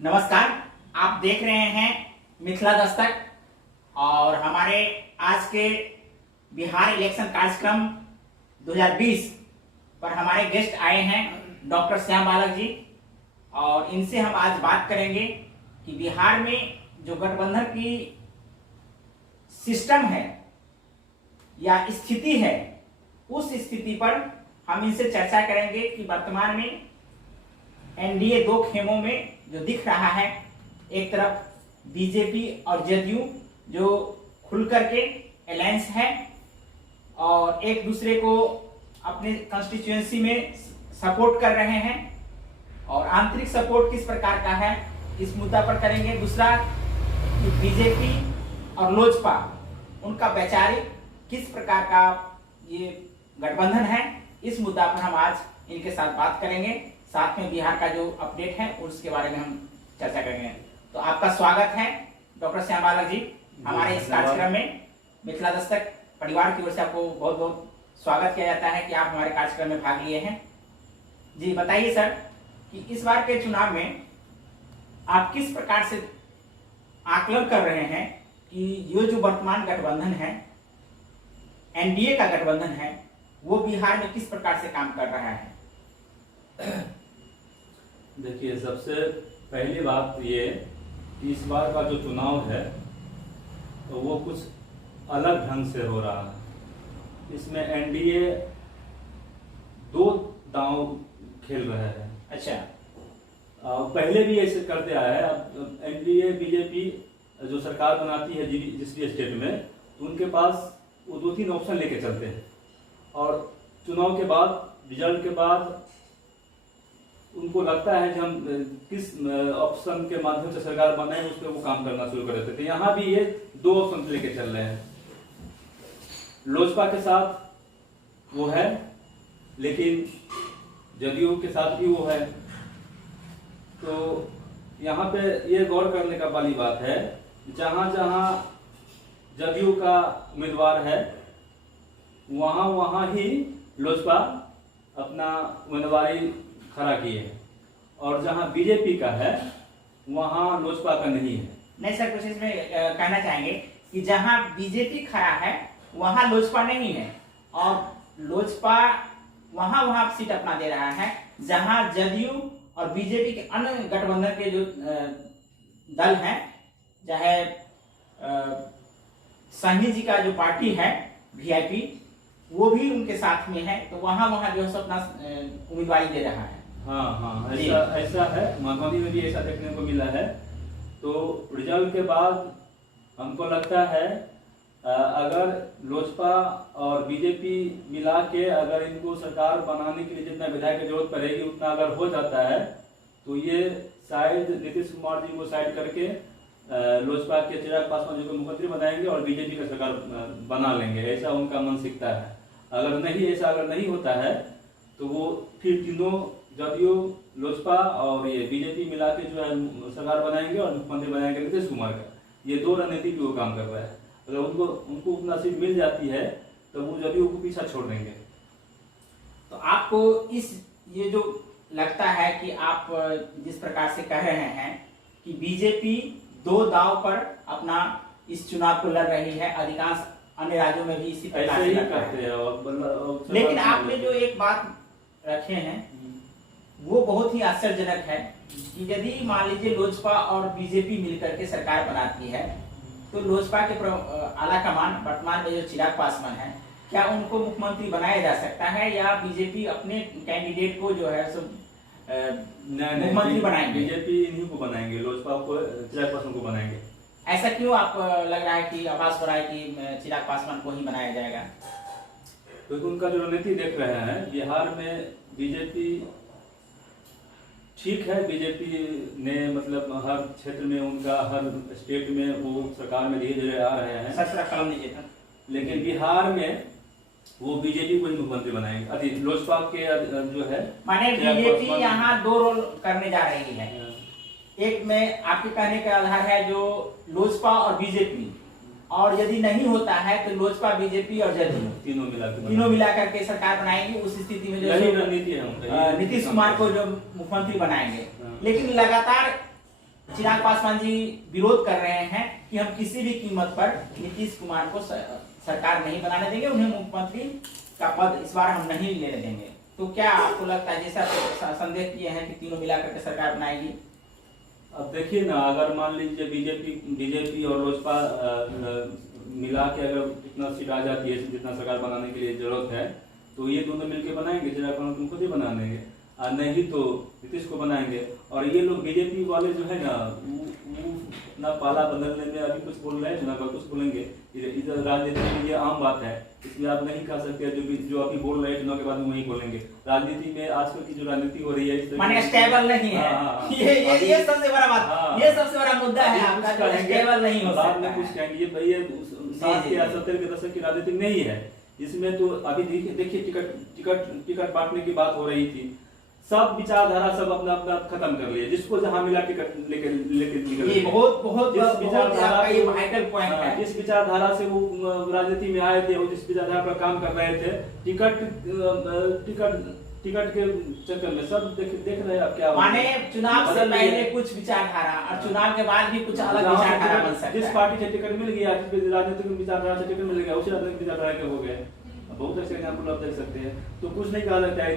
नमस्कार, आप देख रहे हैं मिथिला दस्तक और हमारे आज के बिहार इलेक्शन कार्यक्रम 2020 पर हमारे गेस्ट आए हैं डॉक्टर श्याम बालक जी और इनसे हम आज बात करेंगे कि बिहार में जो गठबंधन की सिस्टम है या स्थिति है, उस स्थिति पर हम इनसे चर्चा करेंगे कि वर्तमान में एनडीए दो खेमों में जो दिख रहा है, एक तरफ बीजेपी और जदयू जो खुल करके अलायंस है और एक दूसरे को अपने कंस्टिट्यूएंसी में सपोर्ट कर रहे हैं और आंतरिक सपोर्ट किस प्रकार का है इस मुद्दा पर करेंगे। दूसरा कि बीजेपी और लोजपा उनका वैचारिक किस प्रकार का ये गठबंधन है, इस मुद्दा पर हम आज इनके साथ बात करेंगे। साथ में बिहार का जो अपडेट है उसके बारे में हम चर्चा करेंगे। तो आपका स्वागत है डॉक्टर श्याम बालक जी हमारे इस कार्यक्रम में। मिथिला दस्तक परिवार की ओर से आपको बहुत बहुत स्वागत किया जाता है कि आप हमारे कार्यक्रम में भाग लिए हैं। जी बताइए सर कि इस बार के चुनाव में आप किस प्रकार से आकलन कर रहे हैं कि ये जो वर्तमान गठबंधन है, एनडीए का गठबंधन है, वो बिहार में किस प्रकार से काम कर रहा है? देखिए, सबसे पहली बात ये कि इस बार का जो चुनाव है तो वो कुछ अलग ढंग से हो रहा है। इसमें एनडीए दो दांव खेल रहे हैं। अच्छा, पहले भी ऐसे करते आया है। अब एनडीए बीजेपी जो सरकार बनाती है जिस भी स्टेट में, तो उनके पास वो दो तीन ऑप्शन लेके चलते हैं और चुनाव के बाद, रिजल्ट के बाद उनको लगता है कि हम किस ऑप्शन के माध्यम से सरकार बनाए उस पर वो काम करना शुरू कर देते थे। यहाँ भी ये दो ऑप्शन लेके चल रहे हैं। लोजपा के साथ वो है, लेकिन जदयू के साथ भी वो है। तो यहाँ पे ये गौर करने का वाली बात है, जहां जहां जदयू का उम्मीदवार है वहां ही लोजपा अपना उम्मीदवारी खड़ा किए है और जहां बीजेपी का है वहां लोजपा का नहीं है। नहीं सर, कुछ इसमें कहना चाहेंगे कि जहां बीजेपी खड़ा है वहां लोजपा नहीं है और लोजपा वहां सीट अपना दे रहा है, जहां जदयू और बीजेपी के अन्य गठबंधन के जो दल हैं, चाहे साहनी जी का जो पार्टी है वीआईपी, वो भी उनके साथ में है, तो वहां जो है अपना उम्मीदवारी दे रहा है। हाँ, ऐसा है। मधुबनी में भी ऐसा देखने को मिला है। तो रिजल्ट के बाद हमको लगता है अगर लोजपा और बीजेपी मिला के अगर इनको सरकार बनाने के लिए जितना विधायक की जरूरत पड़ेगी उतना अगर हो जाता है तो ये शायद नीतीश कुमार जी को साइड करके लोजपा के चिराग पासवान जी को मुख्यमंत्री बनाएंगे और बीजेपी का सरकार बना लेंगे। ऐसा उनका मानसिकता है। ऐसा अगर नहीं होता है तो वो फिर तीनों जदयू, लोजपा और ये बीजेपी मिला के जो है सरकार बनाएंगे और मुख्यमंत्री बनाएंगे नीतीश कुमार का। ये दो रणनीति पे वो काम कर रहा है। अगर उनको उतना सीट मिल जाती है तो वो जदयू को पीछा छोड़ देंगे। तो आपको ये जो लगता है कि आप जिस प्रकार से कह रहे हैं कि बीजेपी दो दाव पर अपना इस चुनाव को लड़ रही है, अधिकांश अन्य राज्यों में भी इसी प्रकार से करते हैं। लेकिन आपने जो एक बात रखे हैं वो बहुत ही आश्चर्यजनक है कि यदि मान लीजिए लोजपा और बीजेपी मिलकर के सरकार बनाती है तो लोजपा के आला कमान वर्तमान में जो चिराग पासवान है, क्या उनको मुख्यमंत्री बनाया जा सकता है या बीजेपी अपने कैंडिडेट को जो है मुख्यमंत्री बनाएंगे? बीजेपी इन्हीं को बनाएंगे, लोजपा को चिराग पासवान को बनाएंगे। ऐसा क्यों आप लग रहा है कि आभास हो रहा है कि चिराग पासवान को ही बनाया जाएगा? क्योंकि उनका जो रणनीति देख रहे हैं, बिहार में बीजेपी ठीक है। बीजेपी ने मतलब हर क्षेत्र में उनका, हर स्टेट में वो सरकार में धीरे धीरे आ रहे हैं। कलम नीचे था। लेकिन बिहार में वो बीजेपी को ही मुख्यमंत्री बनाएंगे। अभी लोजपा के जो है, माने बीजेपी यहाँ दो रोल करने जा रही है। एक में आपके कहने का आधार है जो लोजपा और बीजेपी, और यदि नहीं होता है तो लोजपा, बीजेपी और जदयू तीनों मिला करके सरकार बनाएंगे। उस स्थिति में जो रणनीति है नीतीश कुमार को जो मुख्यमंत्री बनाएंगे। लेकिन लगातार चिराग पासवान जी विरोध कर रहे हैं कि हम किसी भी कीमत पर नीतीश कुमार को सरकार नहीं बनाने देंगे, उन्हें मुख्यमंत्री का पद इस बार हम नहीं लेने देंगे। तो क्या आपको लगता है, जैसा संदेह किए हैं कि तीनों मिलाकर के सरकार बनाएगी? अब देखिए ना, अगर मान लीजिए बीजेपी और लोजपा मिला के अगर इतना सीट आ जाती है जितना सरकार बनाने के लिए जरूरत है, तो ये दोनों मिलके बनाएंगे, चिराग पासवान तुम खुद ही बना देंगे, और नहीं तो नीतीश को बनाएंगे। और ये लोग बीजेपी वाले जो है ना, अपना पाला बदलने में अभी कुछ बोल रहे हैं, चुनाव कुछ बोलेंगे। इधर राजनीति में ये आम बात है, इसमें आप नहीं कह सकते जो अभी बोल रहे हैं चुनाव के बाद में वही बोलेंगे। राजनीति में आजकल की जो राजनीति हो रही है माने स्टेबल नहीं है। ये सबसे बड़ा बात, ये सबसे बड़ा मुद्दा है आपका, स्टेबल नहीं हो सकता। में कुछ कहेंगे ये 60 या 70 के दशक की राजनीति नहीं है। इसमें तो अभी देखिए टिकट बांटने की बात हो रही थी, सब विचारधारा सब अपना अपना खत्म कर लिए, जिसको जहां मिला टिकट लेके निकल। ये बहुत ये वाइटल पॉइंट है। जिस विचारधारा से वो राजनीति में आए थे, वो जिस विचारधारा पर काम कर रहे थे, टिकट के चक्कर में सब देख रहे हैं क्या माने चुनाव से पहले कुछ विचारधारा और चुनाव के बाद भी कुछ अलग विचारधारा बन सकता है। जिस पार्टी से टिकट मिल गया, जिस राजनीतिक विचारधारा से टिकट मिल गया, उसी राजनीतिक विचारधारा के हो गए। बहुत ऐसे एग्जाम्पल आप देख सकते हैं। तो कुछ नहीं कहा जाता है।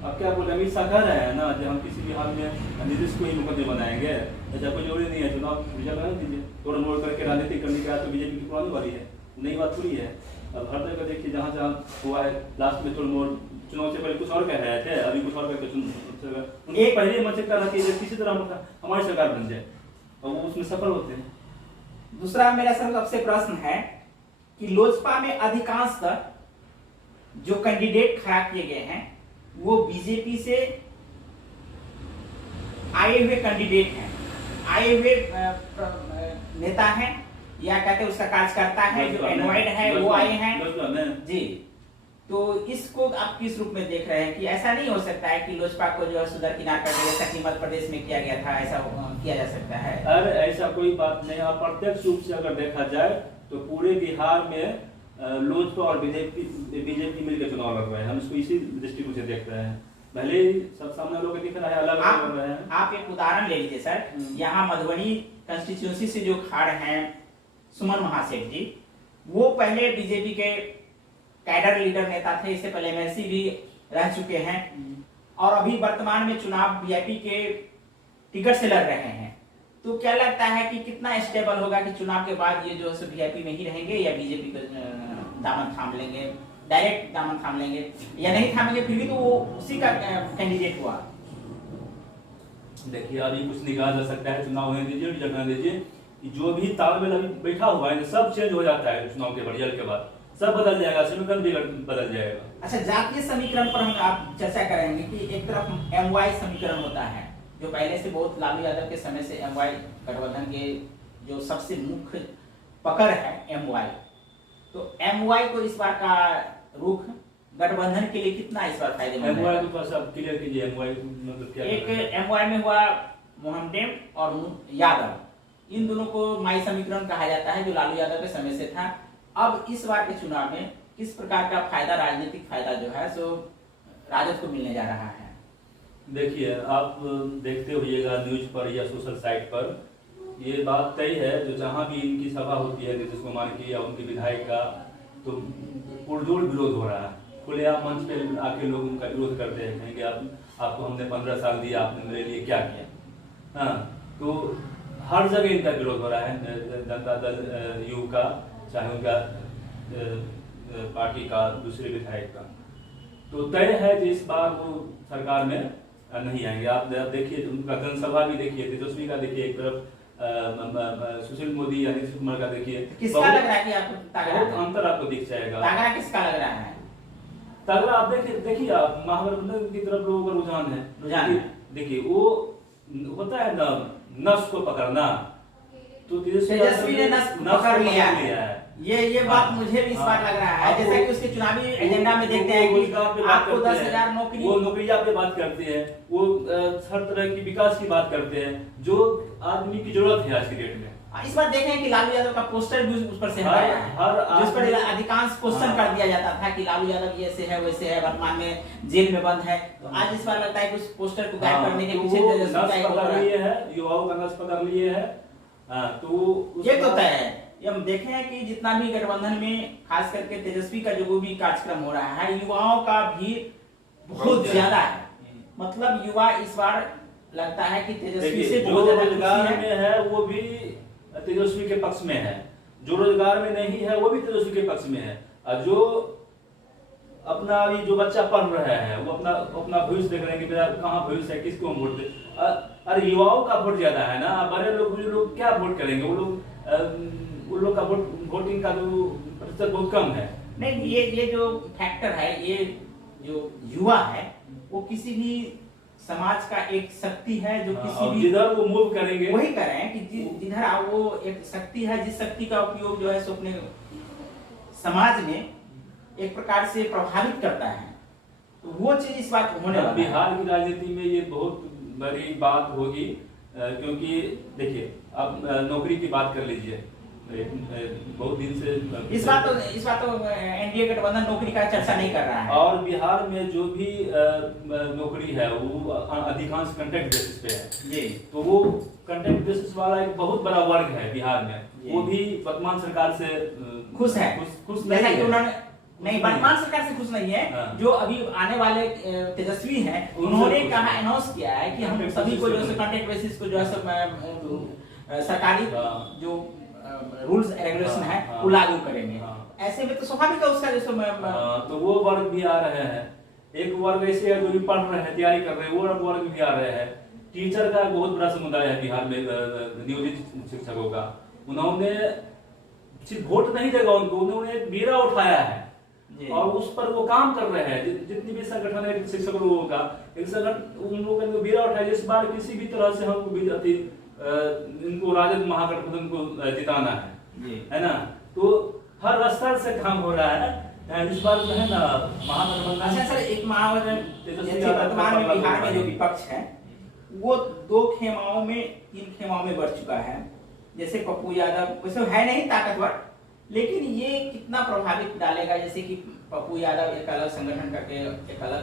अब क्या बोले, अमित शाह कह रहे हैं ना कि हम किसी भी हाल में नीतीश को ही मुख्यमंत्री बनाएंगे, ऐसा कोई जरूरी नहीं है। चुनाव रिजल्ट आने दीजिए, तोड़ मोड़ करके राजनीति करने का तो बीजेपी की पुरानी वाली है, नई बात थोड़ी है। अब हर जगह देखिए, जहाँ जहाँ हुआ है, लास्ट में तोड़ मोड़, चुनाव से पहले कुछ और कह रहे थे, अभी कुछ और करके एक पहले मन से कह रहा कि किसी तरह हमारी सरकार बन जाए, और वो उसमें सफल होते हैं। दूसरा मेरा सबसे प्रश्न है कि लोजपा में अधिकांशतः जो कैंडिडेट खड़ा किए गए हैं वो बीजेपी से आए हुए कैंडिडेट हैं, आए हुए नेता हैं, या कहते हैं उसका कार्यकर्ता है जो एनवाइड है वो आए हैं जी। तो इसको आप किस रूप में देख रहे हैं कि ऐसा नहीं हो सकता है कि लोजपा को जो है सुधर किनार कर दिया, जैसा कि मध्य प्रदेश में किया गया था, ऐसा किया जा सकता है? अरे ऐसा कोई बात नहीं। अप्रत्यक्ष रूप से अगर देखा जाए तो पूरे बिहार में लोजपा और बीजेपी मिलकर चुनाव लड़ रहे हैं। हम इसको इसी दृष्टिकोण से देख रहे हैं। भले सब सामने लोग दिख रहा है, अलग अलग लड़ रहे हैं। आप एक उदाहरण ले लीजिए सर, यहाँ मधुबनी कंस्टिट्यूंसी से जो खाड़ हैं सुमन महासेठ जी, वो पहले बीजेपी के कैडर लीडर नेता थे, इससे पहले एमएलसी भी रह चुके हैं, और अभी वर्तमान में चुनाव वीआईपी के टिकट से लड़ रहे हैं। तो क्या लगता है कि कितना स्टेबल होगा कि चुनाव के बाद ये जो है वीआईपी में ही रहेंगे, या बीजेपी को दामन थाम लेंगे, डायरेक्ट दामन थाम लेंगे, या नहीं थामेंगे फिर भी तो वो उसी का कैंडिडेट हुआ? देखिए, अभी कुछ नहीं कहा जा सकता है। चुनाव होने दीजिए, रिजल्ट आने दीजिए। जो भी तालमेल अभी बैठा हुआ है सब चेंज हो जाता है। चुनाव के रिजल्ट के बाद सब बदल जाएगा, समीकरण भी बदल जाएगा। अच्छा, जातीय समीकरण पर हम आप चर्चा करेंगे कि एक तरफ एमवाई समीकरण होता है, जो पहले से बहुत लालू यादव के समय से एमवाई गठबंधन के जो सबसे मुख्य पकड़ है एमवाई। तो एमवाई को इस बार का रुख गठबंधन के लिए कितना इस बार फायदेमंद है? एमवाई को सब क्लियर कीजिए। एमवाई मतलब क्या? एक एमवाई में हुआ मोहम्मदेव और यादव, इन दोनों को माई समीकरण कहा जाता है, जो लालू यादव के समय से था। अब इस बार के चुनाव में किस प्रकार का फायदा, राजनीतिक फायदा जो है सो राजद को मिलने जा रहा है? देखिए, आप देखते होइएगा न्यूज पर या सोशल साइट पर, ये बात तय है जो जहां भी इनकी सभा होती है नीतीश कुमार की या उनके विधायक का, तो पुरजोर विरोध हो रहा है। खुलेआम मंच पे आके लोग उनका विरोध करते हैं, कहेंगे आपको हमने 15 साल दिया, आपने मेरे लिए क्या किया। हाँ, तो हर जगह इनका विरोध हो रहा है। जनता दल यू का, चाहे उनका पार्टी का, दूसरे विधायक का। तो तय है कि इस बार वो सरकार में नहीं आएंगे। आप देखिए, उनका जनसभा भी देखिए, तेजस्वी का देखिए एक तरफ, सुशील मोदी या नीतीश कुमार का देखिए। किसका लग रहा है कि आपको बहुत अंतर आपको दिख जाएगा? तगड़ा किसका लग रहा है? तगड़ा आप देखिए आप महागठबंधन की तरफ लोगों का रुझान है। देखिए, वो होता है नस को पकड़ना, तो तेजस्वी ने नस पकड़ लिया है। ये बात मुझे भी इस बार लग रहा है, जैसा कि उसके चुनावी एजेंडा में देखते हैं कि आपको 10,000 नौकरी, वो नौकरियां पे बात करते हैं, वो हर तरह की विकास की बात करते हैं जो आदमी की जरूरत है आज की डेट में। इस बार देख रहे हैं कि लालू यादव का पोस्टर भी उस पर से हटाया है, जिस पर अधिकांश क्वेश्चन कर दिया जाता था कि लालू यादव ऐसे है वैसे है, वर्तमान में जेल में बंद है। तो आज इस बार लगता है कि उस पोस्टर को गायब करने के पीछे युवाओं का नस पकड़ लिए है। तो ये तो तय है। ये हम देखे हैं कि जितना भी गठबंधन में खास करके तेजस्वी का जो भी कार्यक्रम हो रहा है, युवाओं का भी बहुत ज्यादा है। मतलब युवा इस बार लगता है कि तेजस्वी से जो रोजगार में है वो भी तेजस्वी के पक्ष में है, जो रोजगार में नहीं है वो भी तेजस्वी के पक्ष में है, और जो अपना अभी जो बच्चा पढ़ रहा है वो अपना भविष्य देख रहे हैं कि मेरा कहाँ भविष्य है, किसको हम वोट दे। अरे युवाओं का वोट ज्यादा है ना, बड़े लोग क्या वोट करेंगे, उन लोग का वोटिंग का जो प्रतिशत बहुत कम है। नहीं, ये जो फैक्टर है, ये जो युवा है वो किसी भी समाज का एक शक्ति है, जो किसी भी जिधर वो मूव करेंगे वही कर रहे हैं कि जिधर वो एक शक्ति है, जिस शक्ति का उपयोग जो है सो अपने समाज में एक प्रकार से प्रभावित करता है। तो वो चीज इस बात होने वाला है। बिहार की राजनीति में ये बहुत बड़ी बात होगी, क्योंकि देखिए अब नौकरी की बात कर लीजिए, बहुत दिन से इस बात तो एनडीए गठबंधन नौकरी का चर्चा नहीं कर रहा है। और बिहार में जो भी नौकरी है वो अधिकांश कॉन्ट्रैक्ट बेसिस पे है जी। तो वो कॉन्ट्रैक्ट बेसिस वाला एक बहुत बड़ा वर्ग है बिहार में, वो भी वर्तमान सरकार से खुश है। खुश नहीं है। नहीं, वर्तमान सरकार से खुश नहीं है। जो अभी आने वाले तेजस्वी हैं, उन्होंने कहा, अनाउंस किया है कि हम सभी को जो है कॉन्ट्रैक्ट बेसिस को जो है सरकारी जो रूल्स रेगुलेशन है वो लागू करेंगे। ऐसे में तो स्वाभाविक है उसका जो तो वो वर्ग भी आ रहे हैं। एक वर्ग ऐसे है जो भी पढ़ रहे हैं, तैयारी कर रहे हैं, वो वर्ग भी आ रहे हैं। टीचर का बहुत बड़ा समुदाय है बिहार में, नियोजित शिक्षकों का। उन्होंने सिर्फ वोट नहीं देगा उनको, उन्होंने बीड़ा उठाया है और उस पर वो काम कर रहे हैं। जितनी भी संगठन है शिक्षक लोगों का, एक संगठन उन लोगों ने बीड़ा उठाया। इस बार किसी भी तरह से हमको बीजेपी इनको राजद महागठबंधन को जिताना है ना। तो हर स्तर से काम हो रहा है इस बार जो है ना महागठबंधन। अच्छा सर, एक वर्तमान में बिहार में जो विपक्ष है वो 2 खेमाओं में 3 खेमाओं में बढ़ चुका है। जैसे पप्पू यादव वैसे है नहीं ताकतवर, लेकिन ये कितना प्रभावित डालेगा। जैसे कि पप्पू यादव एक अलग संगठन करके एक अलग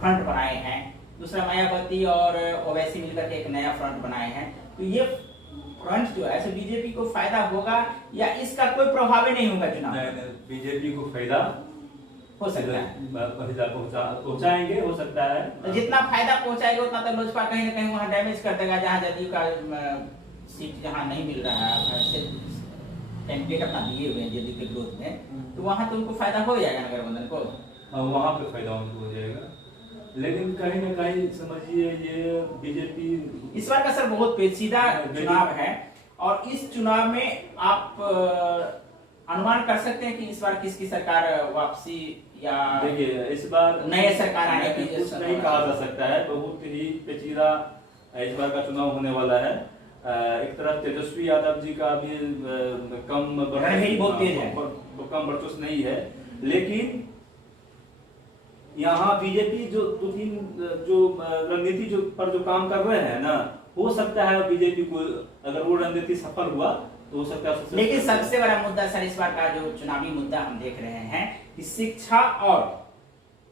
फ्रंट बनाए हैं, दूसरा मायावती और ओवैसी मिलकर के एक नया फ्रंट बनाए हैं। तो ये फ्रंट जो है बीजेपी को फायदा होगा या इसका कोई प्रभाव ही नहीं होगा चुनाव? बीजेपी को फायदा हो सकता है, पहुंचाएंगे, हो सकता है। तो जितना फायदा पहुंचाएगा उतना तो लोजपा कहीं ना कहीं वहां डैमेज कर देगा। जहां जदयू का सीट जहां नहीं मिल रहा है, कैंडिडेट अपना दिए हुए हैं जदयू के विरोध में, तो वहां तो उनको फायदा हो जाएगा नगर बंधन को। वहां पे फायदा उनको हो जाएगा, लेकिन कहीं ना कहीं समझिए ये बीजेपी इस बार का सर बहुत पेचीदा चुनाव है। और इस चुनाव में आप अनुमान कर सकते हैं कि इस बार किसकी सरकार वापसी या देखिए इस बार नए सरकार आने की कुछ नहीं कहा जा सकता है। बहुत ही पेचीदा इस बार का चुनाव होने वाला है। एक तरफ तेजस्वी यादव जी का भी कम वर्चस्व नहीं है, लेकिन यहाँ बीजेपी जो 2-3 जो रणनीति जो पर जो काम कर रहे हैं ना, हो सकता है बीजेपी को अगर वो रणनीति सफल हुआ तो हो सकता है। लेकिन सबसे बड़ा मुद्दा सर इस बार का जो चुनावी मुद्दा हम देख रहे हैं कि शिक्षा और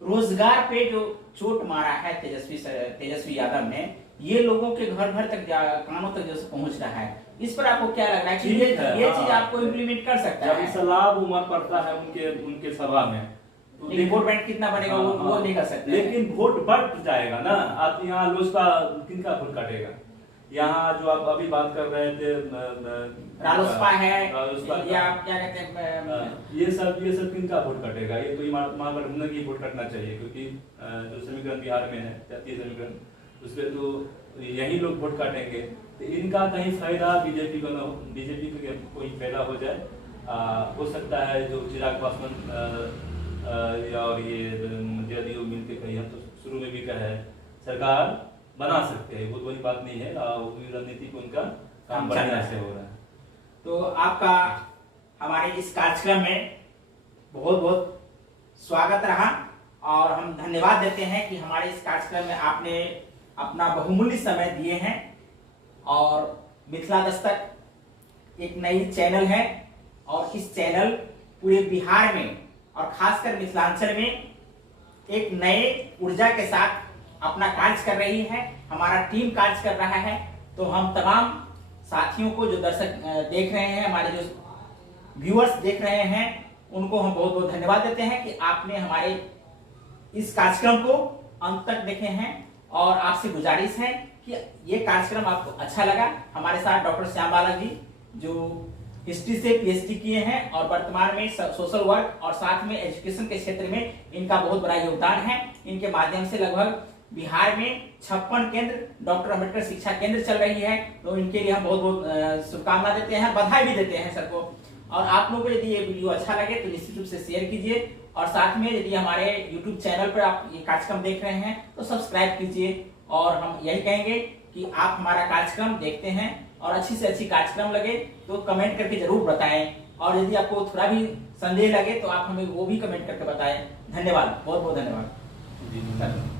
रोजगार पे जो चोट मारा है तेजस्वी यादव ने, ये लोगों के घर घर तक कानों तक जैसे पहुंच रहा है। इस पर आपको क्या लग रहा है कि ये चीज आपको इम्प्लीमेंट कर सकता है? जब लाभ उमर पड़ता है उनके सभा में, तो वोट बैंक कितना बनेगा वो नहीं कर सकते, लेकिन वोट बढ़ जाएगा ना। आप यहाँ लोजपा किनका वोट काटेगा? यहाँ जो आप अभी बात कर रहे थे रालोसपा है या आप क्या कहते हैं, ये सब किनका वोट काटेगा? ये तो महागठबंधन की वोट काटना चाहिए, क्योंकि जो समीकरण बिहार में है जातीय समीकरण, उसपे तो यही लोग वोट काटेंगे। तो इनका कहीं फायदा बीजेपी को कोई फायदा हो जाए, हो सकता है। जो चिराग पासवान और ये जदयू मिलकर कहीं, हम तो शुरू में भी कहे सरकार बना सकते हैं, वो कोई बात नहीं है। रणनीति को उनका काम बढ़िया से हो रहा है। तो आपका हमारे इस कार्यक्रम में बहुत बहुत स्वागत रहा और हम धन्यवाद देते हैं कि हमारे इस कार्यक्रम में आपने अपना बहुमूल्य समय दिए हैं। और मिथिला दस्तक एक नई चैनल है और इस चैनल पूरे बिहार में और खासकर मिथिलांचल में एक नए ऊर्जा के साथ अपना कार्य कर रही है। हमारा टीम कार्य कर रहा है। तो हम तमाम साथियों को, जो दर्शक देख रहे हैं, हमारे जो व्यूअर्स देख रहे हैं, उनको हम बहुत बहुत धन्यवाद देते हैं कि आपने हमारे इस कार्यक्रम को अंत तक देखे हैं। और आपसे गुजारिश है कि ये कार्यक्रम आपको अच्छा लगा। हमारे साथ डॉक्टर श्याम बाला जी, जो हिस्ट्री से पीएचडी किए हैं और वर्तमान में सोशल वर्क और साथ में एजुकेशन के क्षेत्र में इनका बहुत बड़ा योगदान है। इनके माध्यम से लगभग बिहार में 56 केंद्र डॉक्टर अंबेडकर शिक्षा केंद्र चल रही है। तो इनके लिए हम बहुत बहुत शुभकामना देते हैं, बधाई भी देते हैं सर को। और आप लोगों को यदि ये वीडियो अच्छा लगे तो निश्चित रूप से शेयर कीजिए और साथ में यदि हमारे YouTube चैनल पर आप ये कार्यक्रम देख रहे हैं तो सब्सक्राइब कीजिए। और हम यही कहेंगे कि आप हमारा कार्यक्रम देखते हैं और अच्छी से अच्छी कार्यक्रम लगे तो कमेंट करके जरूर बताएं। और यदि आपको थोड़ा भी संदेह लगे तो आप हमें वो भी कमेंट करके बताएं। धन्यवाद, बहुत बहुत धन्यवाद।